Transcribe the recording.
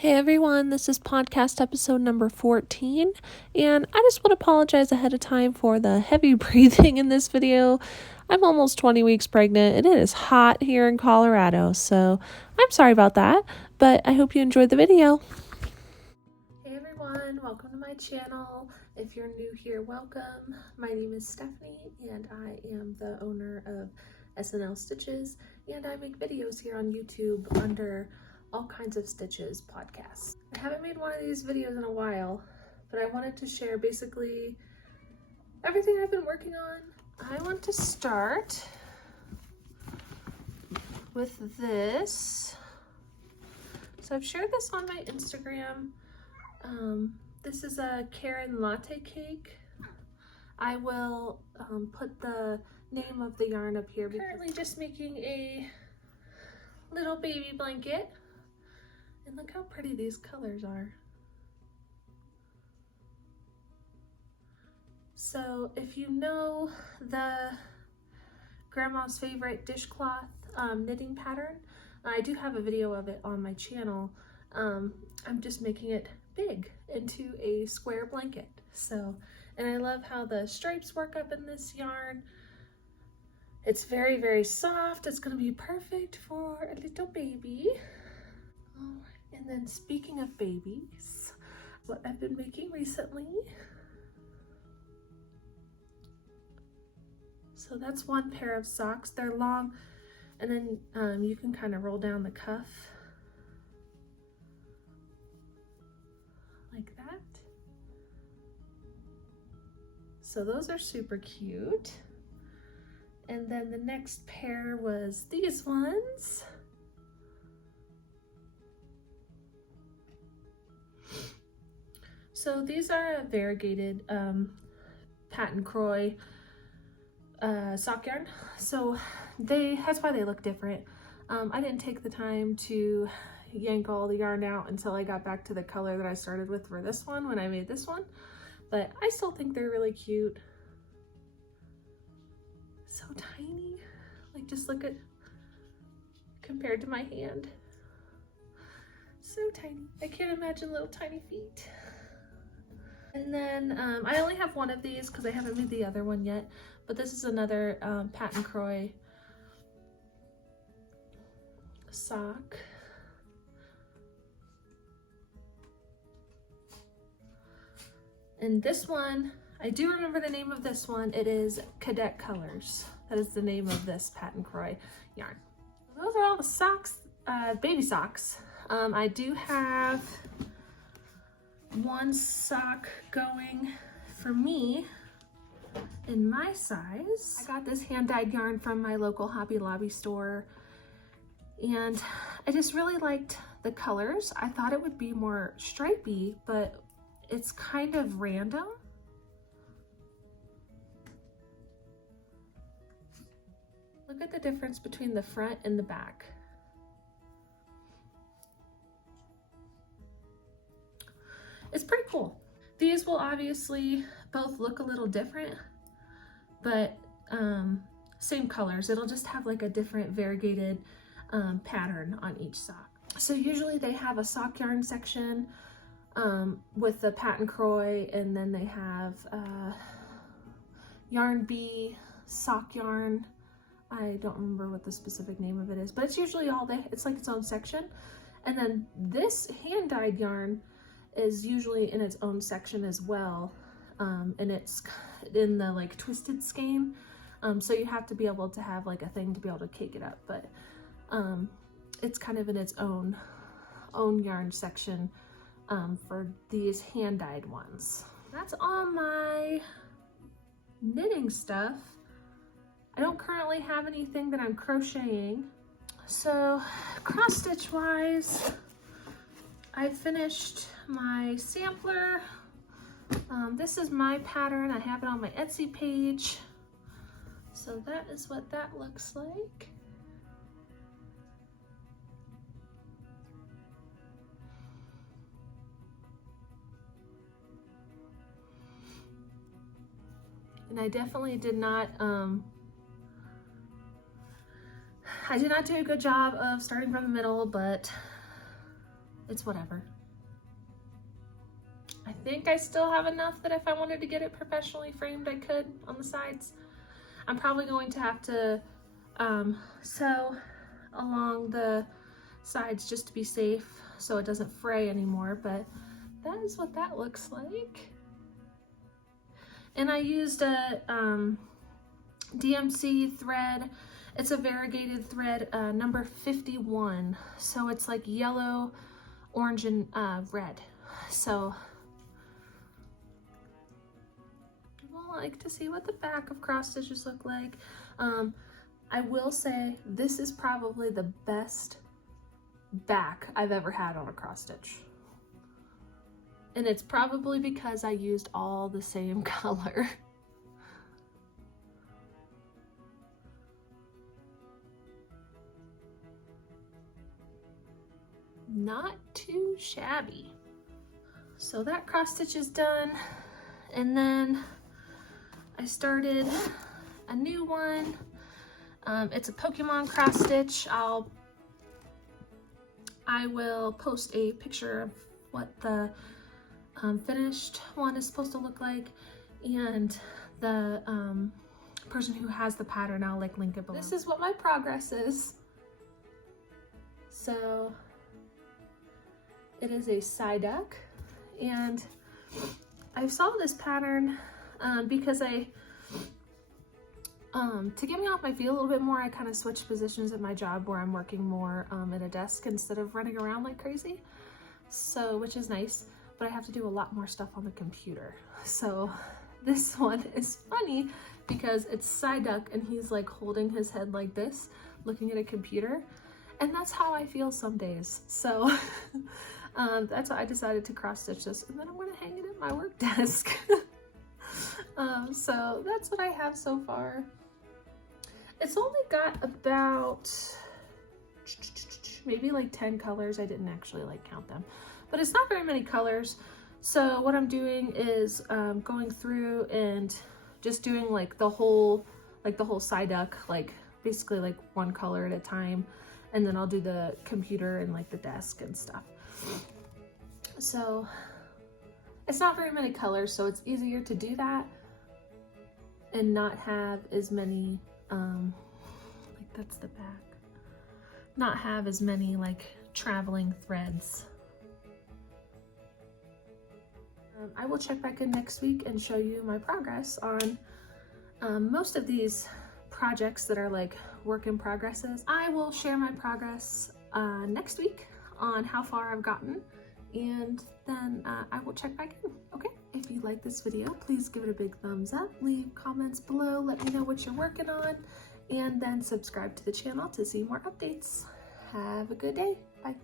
Hey everyone, this is podcast episode number 14, and I just want to apologize ahead of time for the heavy breathing in this video. I'm almost 20 weeks pregnant, and it is hot here in Colorado, so I'm sorry about that, but I hope you enjoyed the video. Hey everyone, welcome to my channel. If you're new here, welcome. My name is Stephanie, and I am the owner of SNL Stitches, and I make videos here on YouTube under All Kinds of Stitches podcast. I haven't made one of these videos in a while, but I wanted to share basically everything I've been working on. I want to start with this. So I've shared this on my Instagram. This is a Karen latte cake. I will put the name of the yarn up here. I'm currently just making a little baby blanket. And look how pretty these colors are. So if you know the grandma's favorite dishcloth knitting pattern, I do have a video of it on my channel. I'm just making it big into a square blanket. So, and I love how the stripes work up in this yarn. It's very, very soft. It's gonna be perfect for a little baby. And then speaking of babies, what I've been making recently. So that's one pair of socks. They're long, and then you can kind of roll down the cuff like that. So those are super cute. And then the next pair was these ones. So these are a variegated patent croy sock yarn. So that's why they look different. I didn't take the time to yank all the yarn out until I got back to the color that I started with for this one when I made this one, but I still think they're really cute. So tiny, like just look at, compared to my hand, so tiny. I can't imagine little tiny feet. And then I only have one of these because I haven't made the other one yet, but this is another patent croy sock. And this one, I do remember the name of this one. It is Cadet Colors. That is the name of this patent croy yarn. Those are all the socks, baby socks. I do have one sock going for me in my size. I got this hand-dyed yarn from my local Hobby Lobby store, and I just really liked the colors. I thought it would be more stripey, but it's kind of random. Look at the difference between the front and the back. It's pretty cool. These will obviously both look a little different, but same colors. It'll just have like a different variegated pattern on each sock. So usually they have a sock yarn section with the patent croy, and then they have yarn bee sock yarn. I don't remember what the specific name of it is, but it's usually it's like its own section. And then this hand-dyed yarn is usually in its own section as well, and it's in the like twisted skein, so you have to be able to have like a thing to be able to cake it up, but it's kind of in its own yarn section for these hand-dyed ones. That's all my knitting stuff. I don't currently have anything that I'm crocheting. So cross stitch wise, I finished my sampler. This is my pattern. I have it on my Etsy page. So that is what that looks like. And I definitely did not I did not do a good job of starting from the middle, but it's whatever. I think I still have enough that if I wanted to get it professionally framed, I could on the sides. I'm probably going to have to sew along the sides just to be safe so it doesn't fray anymore, but that is what that looks like. And I used a DMC thread. It's a variegated thread, number 51. So it's like yellow, orange, and red. So I like to see what the back of cross stitches look like. I will say this is probably the best back I've ever had on a cross stitch. And it's probably because I used all the same color. Not too shabby. So that cross stitch is done. And then I started a new one. It's a Pokemon cross stitch. I will post a picture of what the finished one is supposed to look like, and the person who has the pattern, I'll like link it below. This is what my progress is. So it is a Psyduck, and I saw this pattern because to get me off my feet a little bit more, I kind of switched positions at my job where I'm working more at a desk instead of running around like crazy. So, which is nice, but I have to do a lot more stuff on the computer. So this one is funny because it's Psyduck and he's like holding his head like this, looking at a computer. And that's how I feel some days. So that's why I decided to cross stitch this, and then I'm gonna hang it at my work desk. So that's what I have so far. It's only got about maybe like 10 colors. I didn't actually like count them, but it's not very many colors. So what I'm doing is going through and just doing like the whole Psyduck, like basically like one color at a time, and then I'll do the computer and like the desk and stuff. So it's not very many colors, so it's easier to do that and not have as many like that's the back, not have as many like traveling threads. I will check back in next week and show you my progress on most of these projects that are like work in progresses. I will share my progress next week on how far I've gotten, and then I will check back in, okay? If you like this video, please give it a big thumbs up, leave comments below, let me know what you're working on, and then subscribe to the channel to see more updates. Have a good day, bye.